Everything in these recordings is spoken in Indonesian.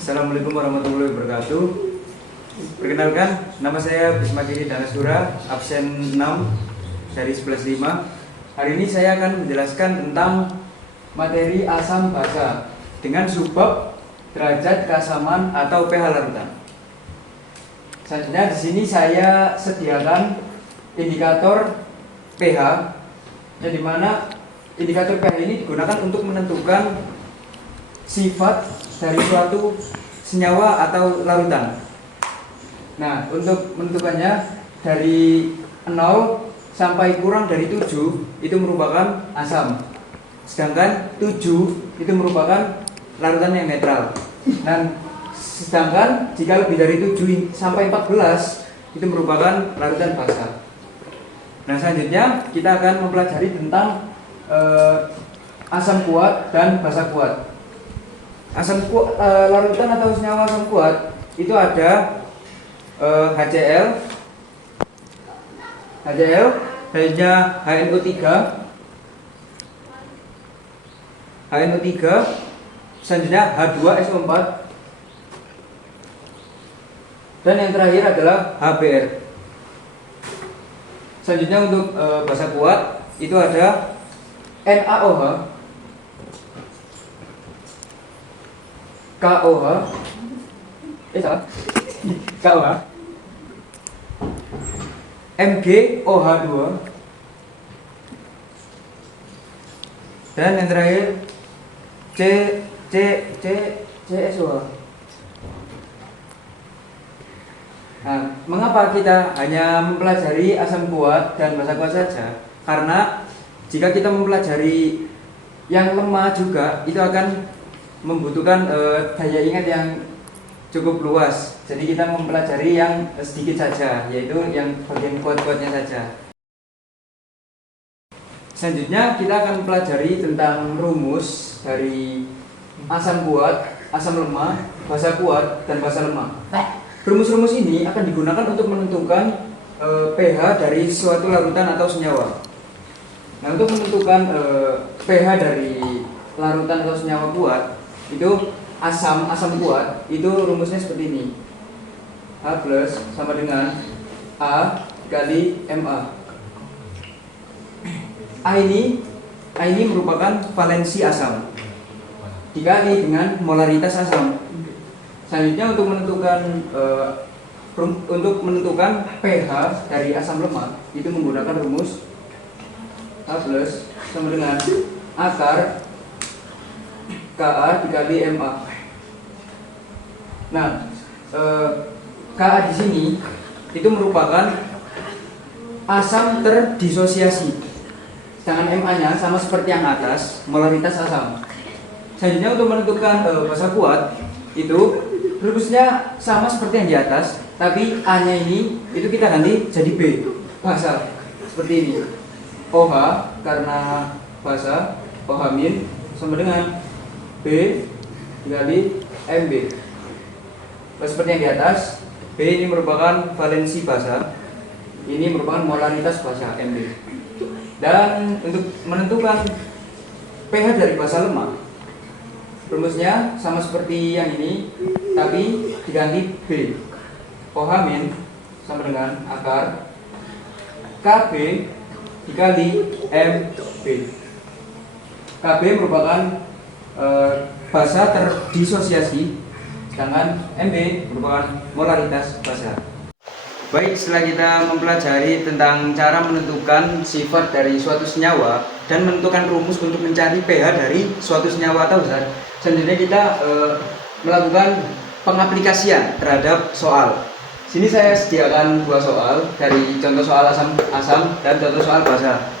Assalamualaikum warahmatullahi wabarakatuh. Perkenalkan, nama saya Bisma Kiri Danasura, absen 6 dari 11.5. Hari ini saya akan menjelaskan tentang materi asam basa dengan subbab derajat keasaman atau pH larutan. Selanjutnya di sini saya sediakan indikator pH, yang dimana indikator pH ini digunakan untuk menentukan sifat dari suatu senyawa atau larutan. Nah, untuk menentukannya dari 0 sampai kurang dari 7 itu merupakan asam. Sedangkan 7 itu merupakan larutan yang netral. Dan sedangkan jika lebih dari 7 sampai 14 itu merupakan larutan basa. Nah, selanjutnya kita akan mempelajari tentang asam kuat dan basa kuat. Asam kuat, larutan atau senyawa asam kuat itu ada HCl, hanya HNO3, selanjutnya H2SO4, dan yang terakhir adalah HBr. Selanjutnya untuk basa kuat itu ada NaOH, KOH, KOH, MgOH2, dan yang terakhir CSOH. Nah, mengapa kita hanya mempelajari asam kuat dan basa kuat saja? Karena jika kita mempelajari yang lemah juga, itu akan membutuhkan daya ingat yang cukup luas. Jadi kita mempelajari yang sedikit saja, yaitu yang bagian kuat-kuatnya saja. Selanjutnya kita akan mempelajari tentang rumus dari asam kuat, asam lemah, basa kuat, dan basa lemah. Rumus-rumus ini akan digunakan untuk menentukan pH dari suatu larutan atau senyawa. Nah, untuk menentukan pH dari larutan atau senyawa kuat, itu asam kuat itu rumusnya seperti ini. H plus sama dengan A kali Ma. A ini merupakan valensi asam dikali dengan molaritas asam. Selanjutnya untuk menentukan pH dari asam lemah itu menggunakan rumus A plus sama dengan akar Ka dikali Ma. Nah, Ka di sini itu merupakan asam terdisosiasi. Sedangkan Ma-nya sama seperti yang atas, molaritas asam. Selanjutnya untuk menentukan basa kuat itu rumusnya sama seperti yang di atas, tapi A-nya ini itu kita ganti jadi B, basa. Seperti ini. OH karena basa, OH min sama dengan B dikali Mb. Seperti yang di atas, B ini merupakan valensi basa, ini merupakan molaritas basa Mb. Dan untuk menentukan pH dari basa lemah, rumusnya sama seperti yang ini, tapi diganti B. OH min sama dengan akar Kb dikali Mb. Kb merupakan basa terdisosiasi, sedangkan Mb merupakan molaritas basa. Baik, setelah kita mempelajari tentang cara menentukan sifat dari suatu senyawa dan menentukan rumus untuk mencari pH dari suatu senyawa atau zat, selanjutnya kita melakukan pengaplikasian terhadap soal. Sini saya sediakan dua soal dari contoh soal asam dan contoh soal basa.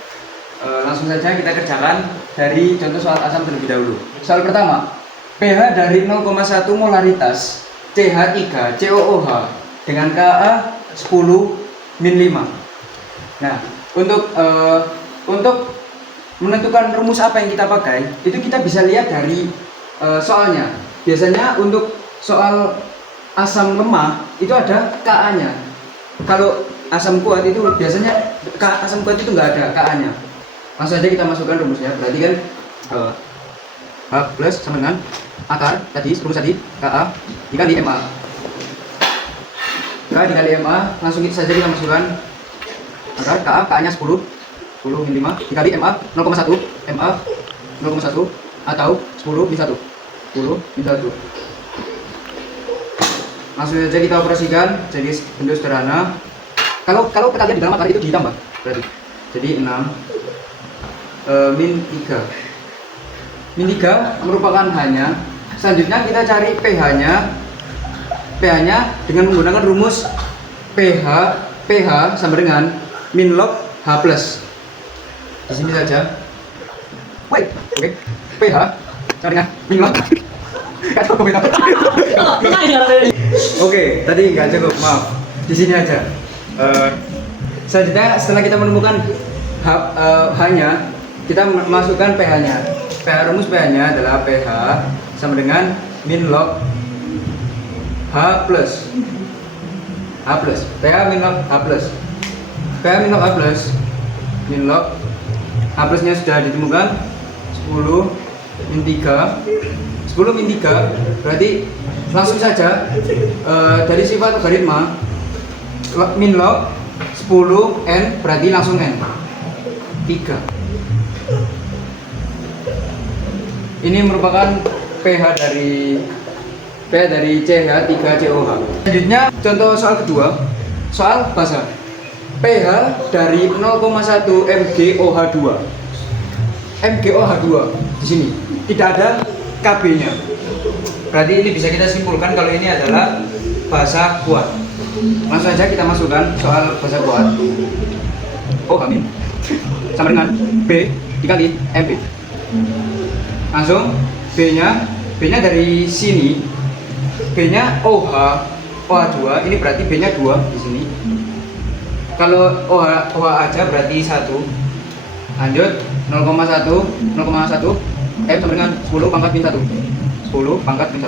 Langsung saja kita kerjakan dari contoh soal asam terlebih dahulu. Soal pertama, pH dari 0,1 molaritas CH3COOH dengan Ka 10 min 5. Nah, untuk menentukan rumus apa yang kita pakai, itu kita bisa lihat dari soalnya. Biasanya untuk soal asam lemah itu ada Ka-nya. Kalau asam kuat itu biasanya asam kuat itu nggak ada Ka-nya. Langsung saja kita masukkan rumusnya. Berarti kan H plus sama dengan akar tadi, rumus tadi, KA dikali MA. K dikali MA, langsung saja kita masukkan akar KA, KA-nya 10 min 5 dikali MA 0,1, MA 0,1 atau 10 min 1. 10 min 1. Langsung saja kita operasikan jadi bentuk sederhana. Kalau kekalian di dalam akar itu ditambah berarti. Jadi 6 min 3. Min 3 merupakan H-nya. Selanjutnya kita cari pH-nya. pH-nya dengan menggunakan rumus pH sama dengan min log H plus. Di sini saja. Wait, oke. pH sama dengan min log. Oke, tadi nggak cukup, maaf. Di sini aja. Selanjutnya setelah kita menemukan H-nya, kita masukkan pH-nya. Rumus pH-nya adalah pH sama dengan min log H plus. pH min log H plus. pH min log H plus. Min log H plusnya sudah ditemukan 10 min 3. 10 min 3 berarti langsung saja dari sifat logaritma min log 10 n berarti langsung n 3. Ini merupakan pH dari CH3COH. Selanjutnya contoh soal kedua, soal basa. pH dari 0,1 MgOH2. MgOH2 di sini tidak ada Kb-nya. Berarti ini bisa kita simpulkan kalau ini adalah basa kuat. Langsung saja kita masukkan soal basa kuat. OH min sama dengan B dikali Mb. Langsung B-nya dari sini. B-nya OH2, ini berarti B-nya 2 di sini. Kalau OH aja berarti 1. Lanjut 0,1 M sama dengan 10 pangkat min 1. 10 pangkat min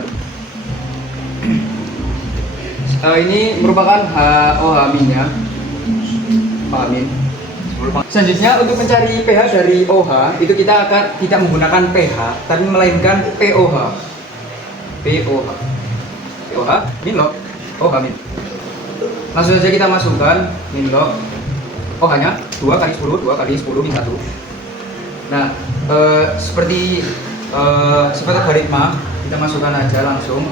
1. Ini merupakan OH minnya. OH min. Selanjutnya untuk mencari pH dari OH itu kita akan tidak menggunakan pH tapi melainkan POH. POH min log OH min. Langsung saja kita masukkan min log OH-nya 2 kali 10 min 1. Nah, seperti logaritma kita masukkan aja langsung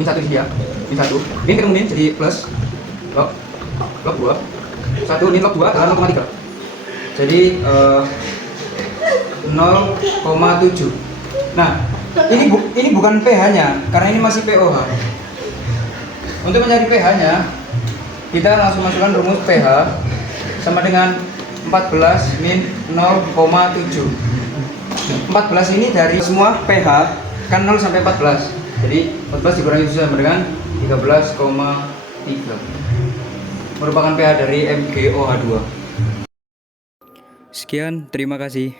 min 1 dia, min 1. Min ketemu min jadi plus log 2. 1 min log 2 adalah 0,3. Jadi 0,7. Nah, ini bukan pH-nya karena ini masih POH. Untuk mencari pH-nya, kita langsung masukkan rumus pH sama dengan 14 min 0,7. 14 ini dari semua pH kan 0 sampai 14. Jadi 14 dikurangi sama dengan 13,3. Merupakan pH dari MgOH2. Sekian, terima kasih.